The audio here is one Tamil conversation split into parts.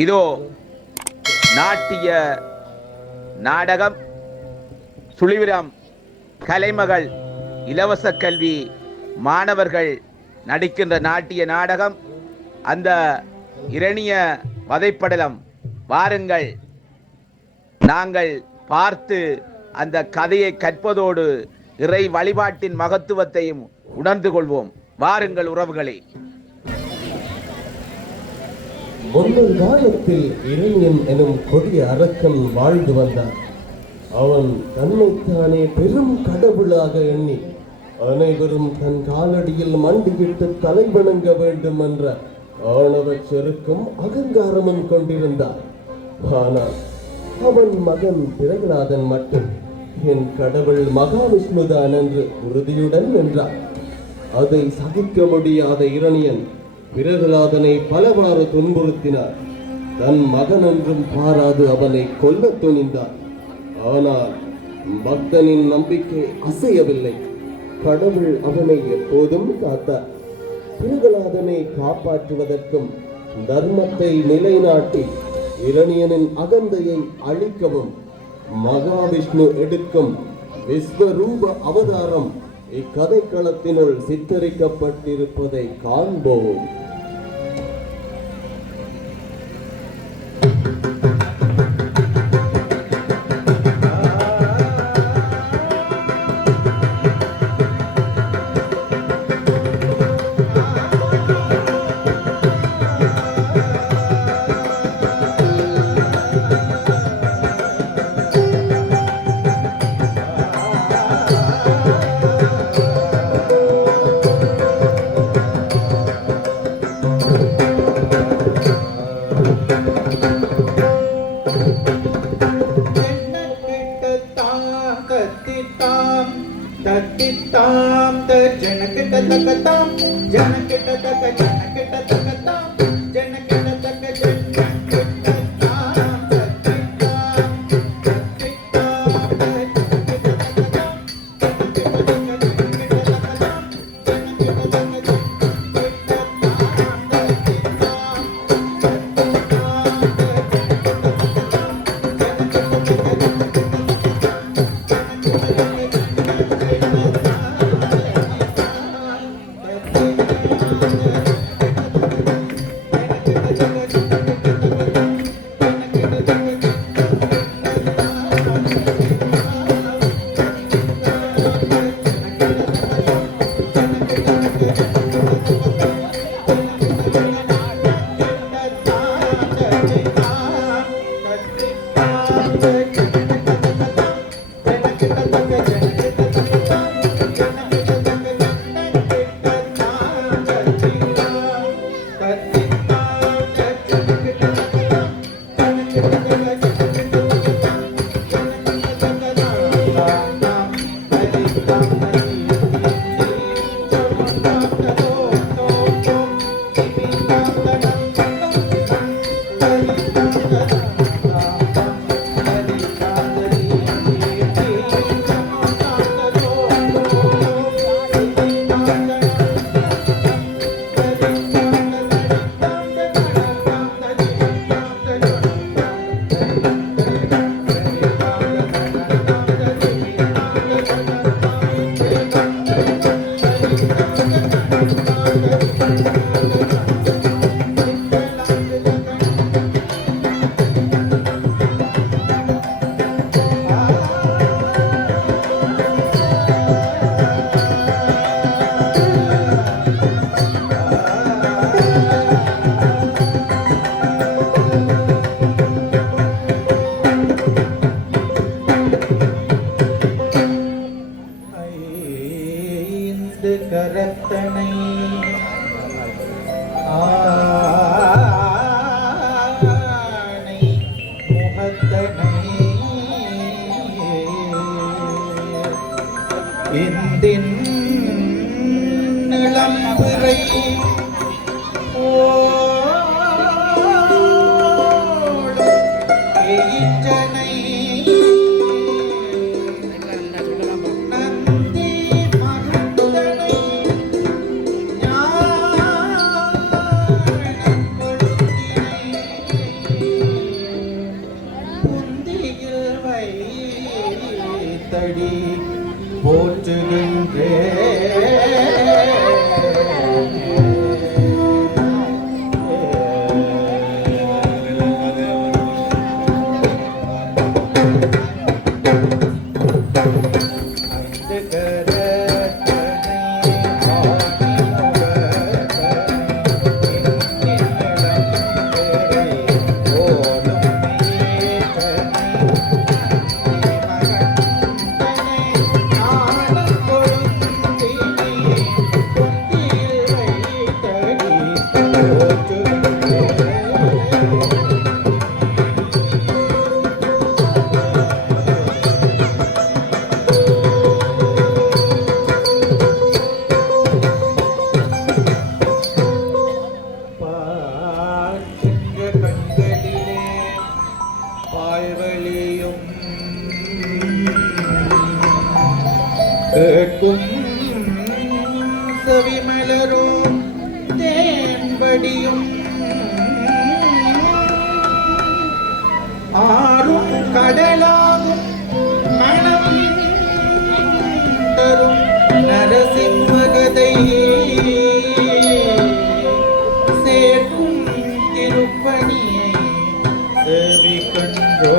இதோ நாட்டிய நாடகம் சுழிவிரம் கலைமகள் இலவச கல்வி மாணவர்கள் நடிக்கின்ற நாட்டிய நாடகம் அந்த இரணிய வதைப்படலம். வாருங்கள், நாங்கள் பார்த்து அந்த கதையை கற்பதோடு இறை வழிபாட்டின் மகத்துவத்தையும் உணர்ந்து கொள்வோம். வாருங்கள் உறவுகளே. முன்னொரு காலத்தில் இரணியன் எனும் கொடிய அரக்கன் வாழ்ந்து வந்தான். அவன் தன்னைத்தானே பெரும் கடவுளாக எண்ணி அனைவரும் தன் காலடியில் மண்டியிட்டு தலை வணங்க வேண்டும் என்ற ஆணவ செருக்கும் அகங்காரமும் கொண்டிருந்தான். ஆனால் அவன் மகன் பிரகலாதன் மட்டும் என் கடவுள் மகாவிஷ்ணுதான் என்று உறுதியுடன் நின்றான். அதை சகிக்க முடியாத இரணியன் பிரகலாதனை பலவாறு துன்புறுத்தினார். தன் மகன் என்றும் பாராது அவனை கொல்ல துணிந்தார். ஆனால் பக்தனின் நம்பிக்கை அசையவில்லை. கடவுள் அவனை எப்போதும் காத்தார். பிரகலாதனை காப்பாற்றுவதற்கும் தர்மத்தை நிலைநாட்டி இரணியனின் அகந்தையை அழிக்கவும் மகாவிஷ்ணு எடுக்கும் விஸ்வரூப அவதாரம் இக்கதைக்களத்தினுள் சித்தரிக்கப்பட்டிருப்பதை காண்போம். திருவடி போற்றுகின்றே. கேட்கும் செவிமலரும் தேன்படியும் ஆறும் கடலாகும் மனம் தரும் நரசிம்மகதை சேர்க்கும் திருப்பணியை செவிக்கன்றோ.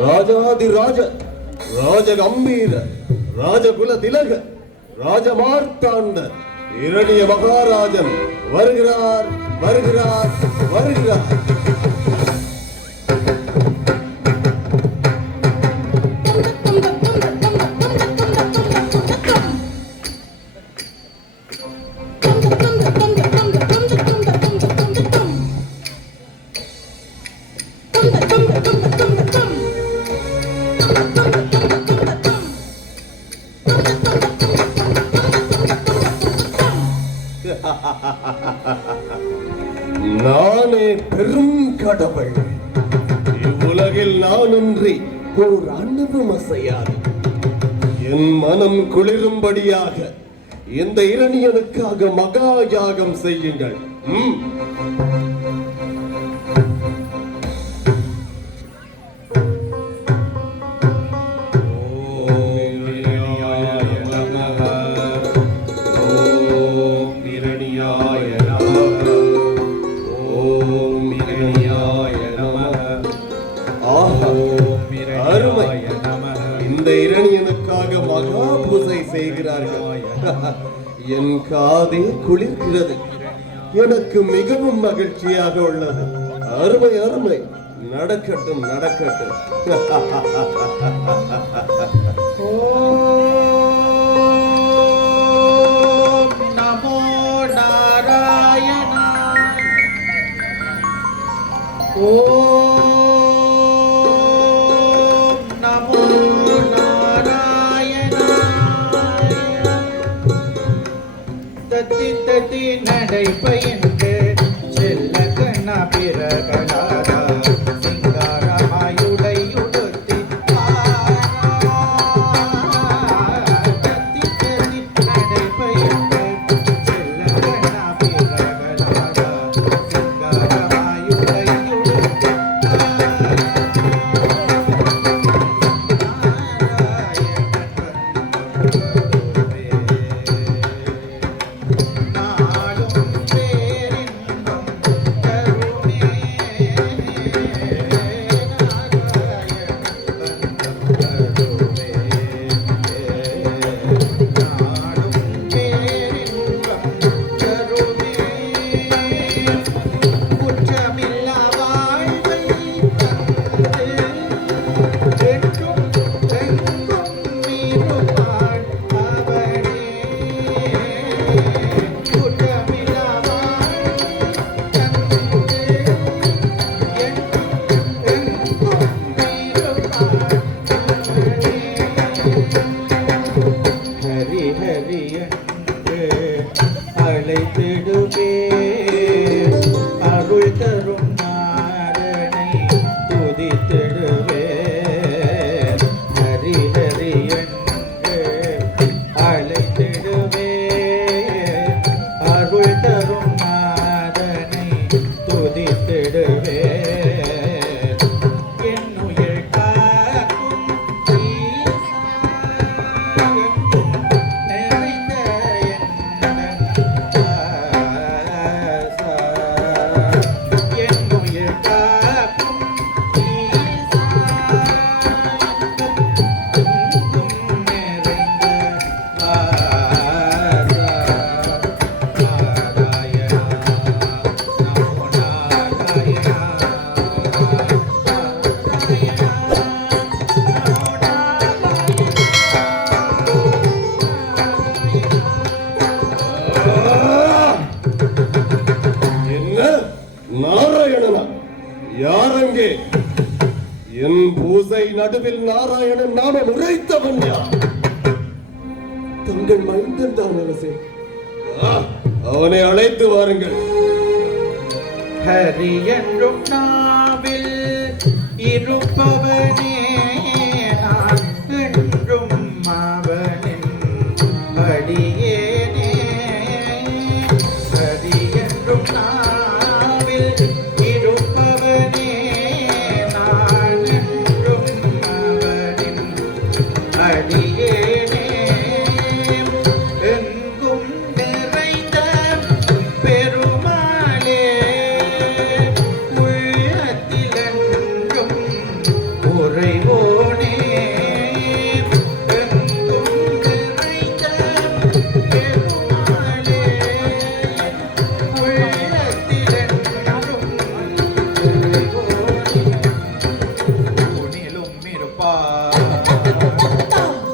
ராஜாதிராஜ ராஜகம்பீர ராஜகுல திலக ராஜமார்த்தாண்ட இரணிய மகாராஜன் வருகிறார் வருகிறார் வருகிறார். நானே பெரும் கடவுள். இவ்வுலகில் நானின்றி ஓர் அணுவும் அசையாது. என் மனம் குளிரும்படியாக இந்த இரணியனுக்காக மகா யாகம் செய்யுங்கள். என் காதே குளிர்கிறது. எனக்கு மிகவும் மகிழ்ச்சியாக உள்ளது. அருமை அருமை. நடக்கட்டும் நடக்கட்டும். ஓம் நமோ நாராயணாய. ஓம் நமோ தத்தி தத்தி நடை பயின்று செல்ல கண்ணா பிறகலாதா சிங்காரமாயுடையுடுத்தி தத்தி தத்தி யாரங்கே? என் பூசை நடுவில் நாராயணன் நாமம் உரைத்தவன் யார்? தங்கள் மைந்தன் தான் அரசே. அவனை அழைத்து வாருங்கள். ஹரி என்றும் நாவில் இருப்பவனே நான் என்றும் அவனின் அடியேனே. ஹரி என்றும் நாவில் இருப்பவனே நான் என்றும் அவனின் அடியேனே. எங்கும் நிறைந்த பெருமாளே உள்ளத்திலென்றும் உறைவோனே. எங்கும் நிறைந்த பெருமாளே உள்ளத்திலென்றும் உறைவோனே. தூணிலும் இருப்பார்,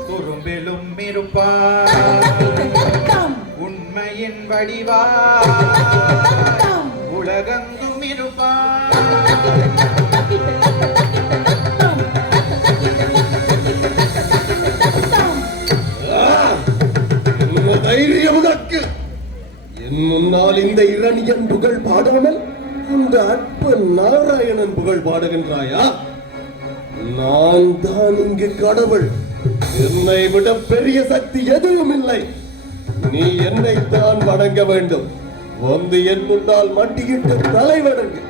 துரும்பிலும் இருப்பார், உண்மையின் வடிவார் உலகெங்கும் இருப்பார். என்ன தைரியம் உனக்கு? என் முன்னால் இந்த இரணியன் புகழ் பாடாமல் அந்த அற்ப நாராயணன் புகழ் பாடுகின்றாயா? நான் தான் இங்கு கடவுள். என்னை விட பெரிய சக்தி எதுவும் இல்லை. நீ என்னை தான் வணங்க வேண்டும். வந்து என் முன்னால் மண்டியிட்டு தலை வணங்கு.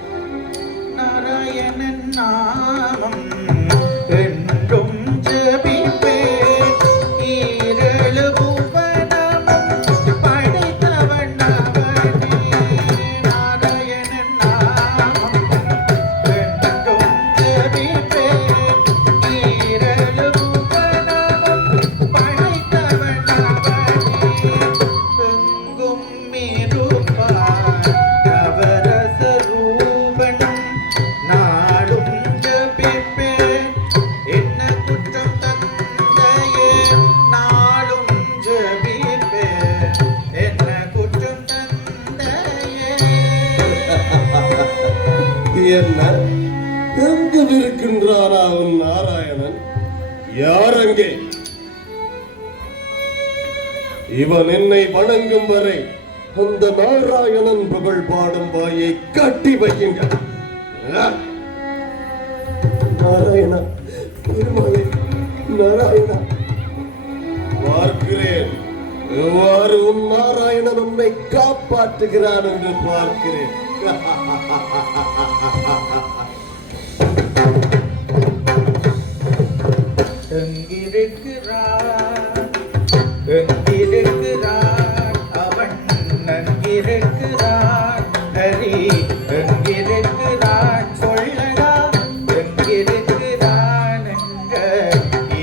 நாராயணன் நாமம் என்றும் ஜெபிப்பேன். ஈரேழு புவனமும் படைத்தவன் அவனே. நாராயணன் நாமம் என்றும் ஜெபிப்பேன். ஈரேழு புவனமும் படைத்தவன் அவனே. எங்கும் இருப்பார் நவரசரூபன் நாளும் ஜெபிப்பேன். என்ன குற்றம் தந்தையே நாளும் ஜெபிப்பேன். என்ன குற்றம் தந்தையே. என்ன எங்கு இருக்கின்றாரா உன் நாராயணன்? யார் அங்கே? இவன் என்னை வணங்கும் வரை அந்த நாராயணன் புகழ் பாடும் வாயை கட்டி வையுங்கள். நாராயணா, பெருமாளே, நாராயணா, பார்க்கிறேன் எவ்வாறு உன் நாராயணன் உன்னை காப்பாற்றுகிறான் என்று பார்க்கிறேன். எங்கிருக்கிறான் எங்கிருக்கிறான் அவன் எங்கிருக்கிறான் ஹரி எங்கிருக்கிறான் சொல்லடா எங்கிருக்கிறான் எங்க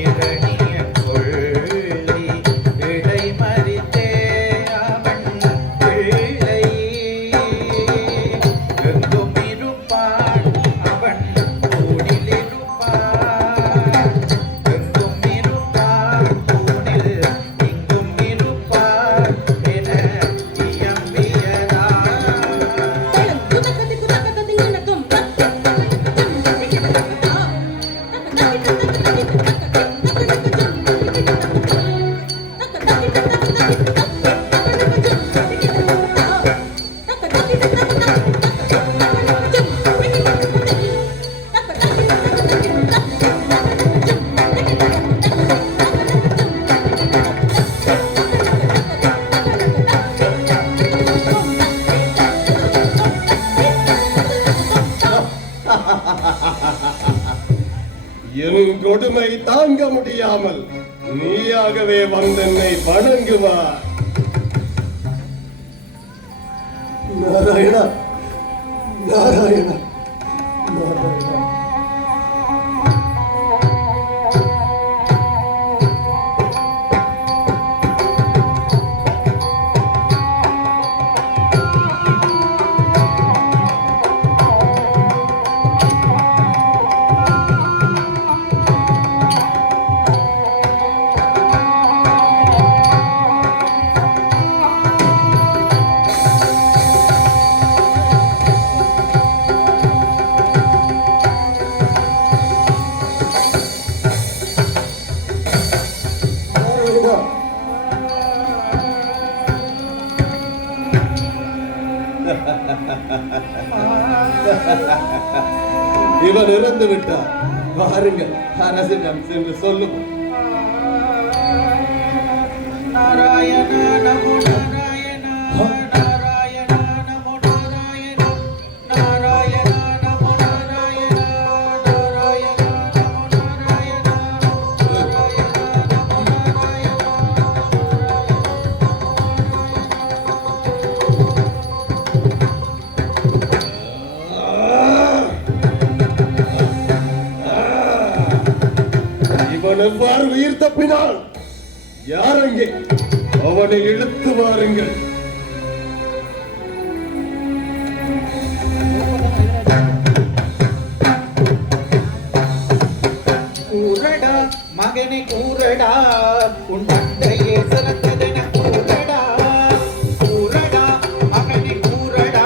இரணியன் சொல்லி இடை மறித்தே அவன் பிள்ளை எங்கும் இருப்பான் அவன் கூடில் இருப்பான். எங்கும் இருப்பார் கூடில் இங்கும் இருப்பார் என இயம்பியதார். என் கொடுமை தாங்க முடியாமல் நீயாகவே வந்தென்னை வணங்குவார். நாராயணா, நாராயணா, நாராயணா. இவன் இறந்து விட்டார். வாருங்கள், அரசிடம் சென்று சொல்லும். நாராயண நமோ நாராயண நாராயண நமோ நாராயண நாராயண நமோ நாராயண நாராயண நமோ நாராயண இவன் எவ்வாறு உயிர் தப்பினான்? யார் அங்கே? அவனை இழுத்து வாருங்கள். கூறடா மகனை கூறடா உன் தந்தையே சிறந்ததென கூறடா கூறடா மகனை கூறடா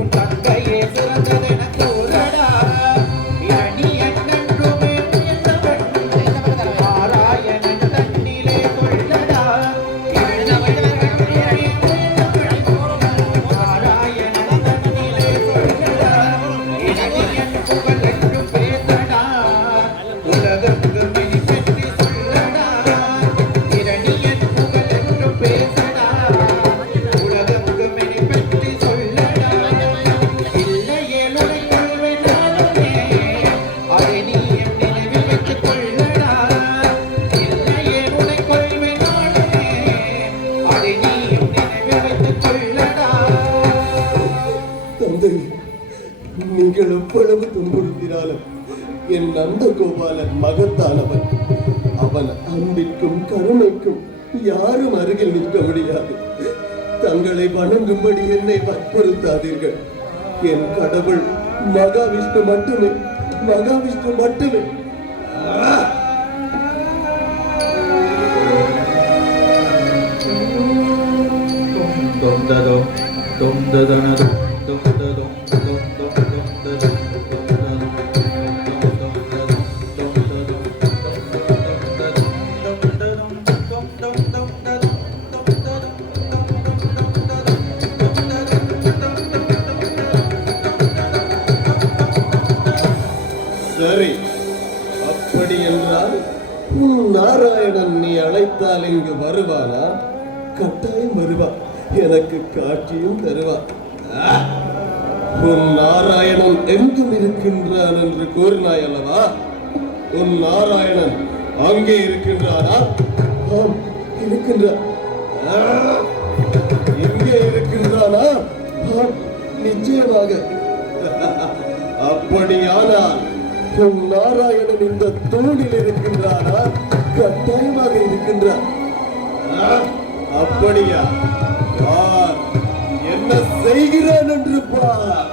உன் தந்தையே சிறந்ததென கூறடா இரணி என்னென்றுமே உயர்ந்தவன் நாராயணன் தன்னிலே கொள்ளடா நாராயணன் தன்னிலே கொள்ளடா இரணியன் புகழ் என்று பேசடா உலகத்து மெய் பற்றி சொல்லடா இரணியன் புகழ் என்று பேசடா உலகத்து மெய் பற்றி சொல்லடா இல்லையே உடைக்கொள்வேன் நானுமே அதை நீ என் நினைவில் வைத்துக் கொள்ளடா இல்லையே உடைக்கொள்வேன் நானுமே அதை நீ என் நினைவில் வைத்துக் கொள்ளடா தந்தை, நீங்கள் எவ்வளவு துன்புறுத்தினாலும் என் நந்தகோபாலன் மகத்தானவன். அவன் அன்பிற்கும் கருணைக்கும் யாரும் அருகில் நிற்க முடியாது. தங்களை வணங்கும்படி என்னை வற்புறுத்தாதீர்கள். என் கடவுள் மகாவிஷ்ணு மட்டுமே, மகாவிஷ்ணு மட்டுமே. சரி, அப்படி என்றால் உன் நாராயணன் நீ அழைத்தால் இங்கு வருவானா? கட்டாயம் வருவான். எனக்கு காட்சியும் தருவான். உன் நாராயணன் எங்கும் இருக்கின்றான் என்று கூறினாய் அல்லவா? உன் நாராயணன் அங்கே இருக்கின்றானா? ஆம், இருக்கின்றான். எங்கே இருக்கின்றானா? ஆம், நிச்சயமாக. அப்படியானால் உன் நாராயணன் இந்த தூணில் இருக்கின்றானா? கட்டாயமாக இருக்கின்றான். அப்படியா? பார், என்ன செய்கிறான் என்று பார்.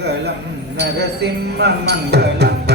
மங்களம் நரசிம்ம மங்களம்